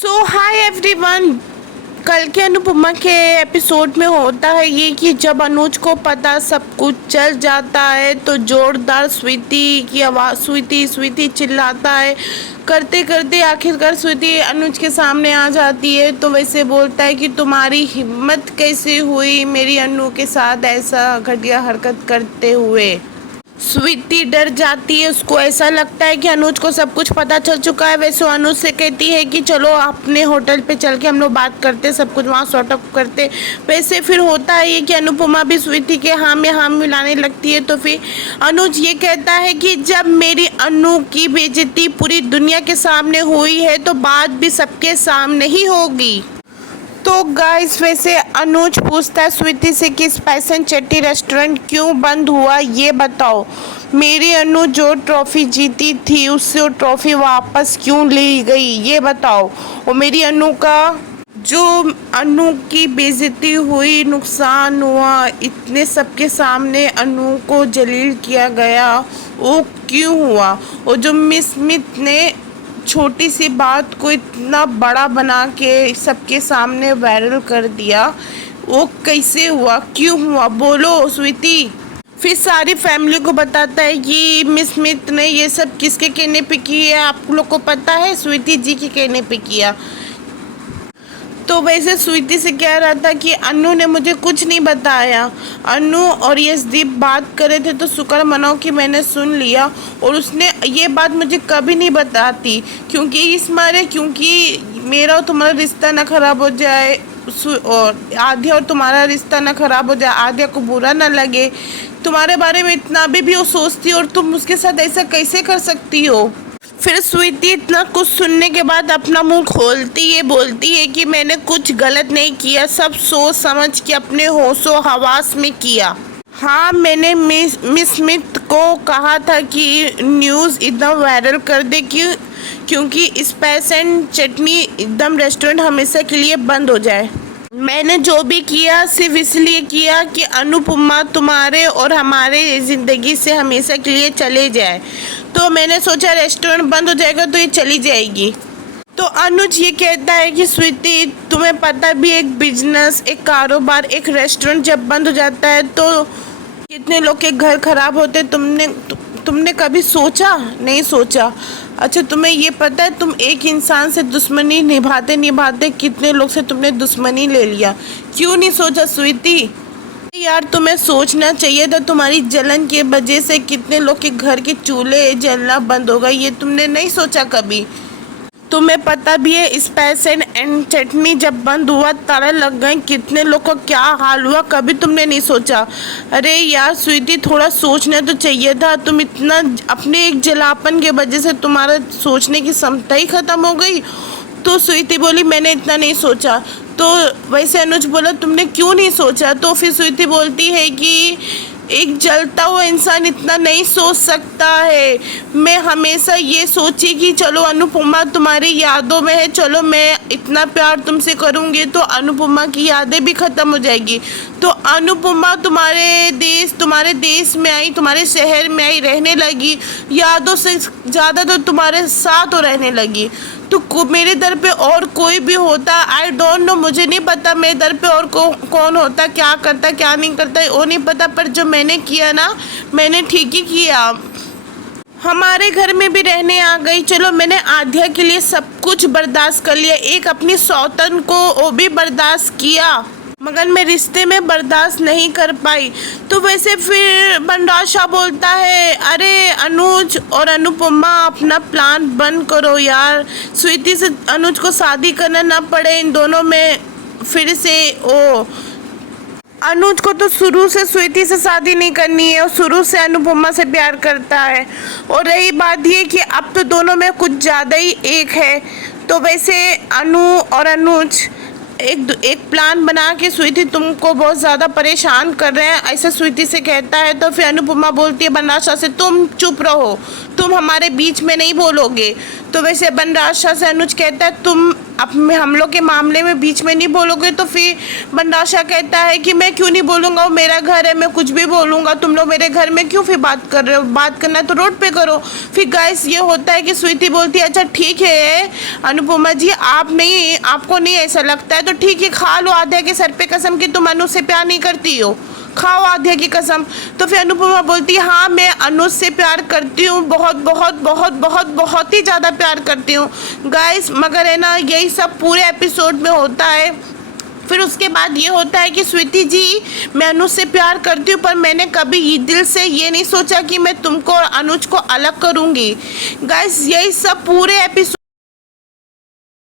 सो hi everyone. कल के अनुपमा के एपिसोड में होता है ये कि जब अनुज को पता सब कुछ चल जाता है तो जोरदार स्वीटी की आवाज़ स्वीटी स्वीटी चिल्लाता है। करते करते आखिरकार स्वीटी अनुज के सामने आ जाती है तो वैसे बोलता है कि तुम्हारी हिम्मत कैसे हुई मेरी अनु के साथ ऐसा घटिया हरकत करते हुए। स्वीटी डर जाती है, उसको ऐसा लगता है कि अनुज को सब कुछ पता चल चुका है। वैसे अनुज से कहती है कि चलो अपने होटल पे चल के हम लोग बात करते, सब कुछ वहाँ सॉर्ट आउट करते। वैसे फिर होता है ये कि अनुपमा भी स्वीटी के हाँ में हाँ मिलाने लगती है। तो फिर अनुज ये कहता है कि जब मेरी अनु की बेइज्जती पूरी दुनिया के सामने हुई है तो बात भी सबके सामने ही होगी। तो गाइस वैसे अनुज पूछता है स्वीटी से कि स्पाइस चट्टी रेस्टोरेंट क्यों बंद हुआ ये बताओ। मेरी अनु जो ट्रॉफी जीती थी उससे वो ट्रॉफी वापस क्यों ली गई ये बताओ। और मेरी अनु का जो अनु की बेइज्जती हुई, नुकसान हुआ, इतने सबके सामने अनु को जलील किया गया वो क्यों हुआ। और जो मिस स्मिथ ने छोटी सी बात को इतना बड़ा बना के सबके सामने वायरल कर दिया वो कैसे हुआ, क्यों हुआ बोलो स्वीटी। फिर सारी फैमिली को बताता है कि मिस स्मिथ ने ये सब किसके कहने पे की है, आप लोग को पता है, स्वीटी जी के कहने पे किया। तो वैसे स्वीटी से कह रहा था कि अनु ने मुझे कुछ नहीं बताया। अनु और यशदीप बात कर रहे थे तो शुक्र मनाओ कि मैंने सुन लिया और उसने ये बात मुझे कभी नहीं बताती क्योंकि मेरा और तुम्हारा रिश्ता ना खराब हो जाए और आध्या और तुम्हारा रिश्ता ना खराब हो जाए, आध्या को बुरा ना लगे। तुम्हारे बारे में इतना भी वो सोचती और तुम उसके साथ ऐसा कैसे कर सकती हो। फिर स्वीटी इतना कुछ सुनने के बाद अपना मुंह खोलती है, बोलती है कि मैंने कुछ गलत नहीं किया, सब सोच समझ के अपने होशो हवास में किया। हाँ मैंने मिस स्मिथ को कहा था कि न्यूज़ एकदम वायरल कर दे क्योंकि स्पाइस एंड चटनी एकदम रेस्टोरेंट हमेशा के लिए बंद हो जाए। मैंने जो भी किया सिर्फ इसलिए किया कि अनुपमा तुम्हारे और हमारे ज़िंदगी से हमेशा के लिए चले जाए। तो मैंने सोचा रेस्टोरेंट बंद हो जाएगा तो ये चली जाएगी। तो अनुज ये कहता है कि स्वीटी तुम्हें पता भी एक बिजनेस, एक कारोबार, एक रेस्टोरेंट जब बंद हो जाता है तो कितने लोग के घर खराब होते। तुमने कभी सोचा? नहीं सोचा। अच्छा तुम्हें ये पता है तुम एक इंसान से दुश्मनी निभाते कितने लोग से तुमने दुश्मनी ले लिया। क्यों नहीं सोचा स्वीटी? यार तुम्हें सोचना चाहिए था, तुम्हारी जलन की वजह से कितने लोग के घर के चूल्हे जलना बंद हो गए, ये तुमने नहीं सोचा कभी। तुम्हें पता भी है स्पाइस एंड चटनी जब बंद हुआ ताला लग गए, कितने लोग का क्या हाल हुआ, कभी तुमने नहीं सोचा। अरे यार स्वीटी थोड़ा सोचना तो चाहिए था, तुम इतना अपने एक जलापन के वजह से तुम्हारा सोचने की क्षमता ही ख़त्म हो गई। तो स्वीटी बोली मैंने इतना नहीं सोचा। तो वैसे अनुज बोला तुमने क्यों नहीं सोचा। तो फिर स्वीटी बोलती है कि एक जलता हुआ इंसान इतना नहीं सोच सकता है। मैं हमेशा ये सोची कि चलो अनुपमा तुम्हारी यादों में है, चलो मैं इतना प्यार तुमसे करूँगी तो अनुपमा की यादें भी ख़त्म हो जाएगी। तो अनुपमा तुम्हारे देश में आई, तुम्हारे शहर में आई, रहने लगी, यादों से ज़्यादा तो तुम्हारे साथ हो रहने लगी। तो मेरे दर पे और कोई भी होता, आई डोंट नो, मुझे नहीं पता मेरे दर पे और कौन होता, क्या करता क्या नहीं करता वो नहीं पता, पर जो मैंने किया ना मैंने ठीक ही किया। हमारे घर में भी रहने आ गई, चलो मैंने आध्या के लिए सब कुछ बर्दाश्त कर लिया, एक अपनी सौतन को वो भी बर्दाश्त किया, मगर मैं रिश्ते में बर्दाश्त नहीं कर पाई। तो वैसे फिर बनराज शाह बोलता है अरे अनुज और अनुपमा अपना प्लान बंद करो यार, स्वीटी से अनुज को शादी करना ना पड़े इन दोनों में फिर से। ओ अनुज को तो शुरू से स्वीटी से शादी नहीं करनी है और शुरू से अनुपमा से प्यार करता है। और रही बात ये कि अब तो दोनों में कुछ ज़्यादा ही एक है। तो वैसे अनु और अनुज एक प्लान बना के स्वीटी तुमको बहुत ज़्यादा परेशान कर रहे हैं ऐसा स्वीटी से कहता है। तो फिर अनुपमा बोलती है बनराज शाह से तुम चुप रहो, तुम हमारे बीच में नहीं बोलोगे। तो वैसे बनराशा से अनुज कहता है तुम हम लोग के मामले में बीच में नहीं बोलोगे। तो फिर बनराशा कहता है कि मैं क्यों नहीं बोलूँगा, वो मेरा घर है, मैं कुछ भी बोलूँगा, तुम लोग मेरे घर में क्यों फिर बात कर रहे हो, बात करना है तो रोड पे करो। फिर गाइस ये होता है कि स्वीटी बोलती है अच्छा ठीक है अनुपमा जी, आपको नहीं ऐसा लगता है तो ठीक है, खा लो आधे के सर पे कसम कि तुम अनुज से प्यार नहीं करती हो, खाओ आधे की कसम। तो फिर अनुपमा बोलती है हाँ मैं अनुज से प्यार करती हूँ, बहुत बहुत बहुत बहुत बहुत ही ज़्यादा प्यार करती हूँ गाइस। मगर है ना यही सब पूरे एपिसोड में होता है। फिर उसके बाद ये होता है कि स्वीटी जी मैं अनुज से प्यार करती हूँ, पर मैंने कभी दिल से ये नहीं सोचा कि मैं तुमको और अनुज को अलग करूँगी। गाइस यही सब पूरे एपिसोड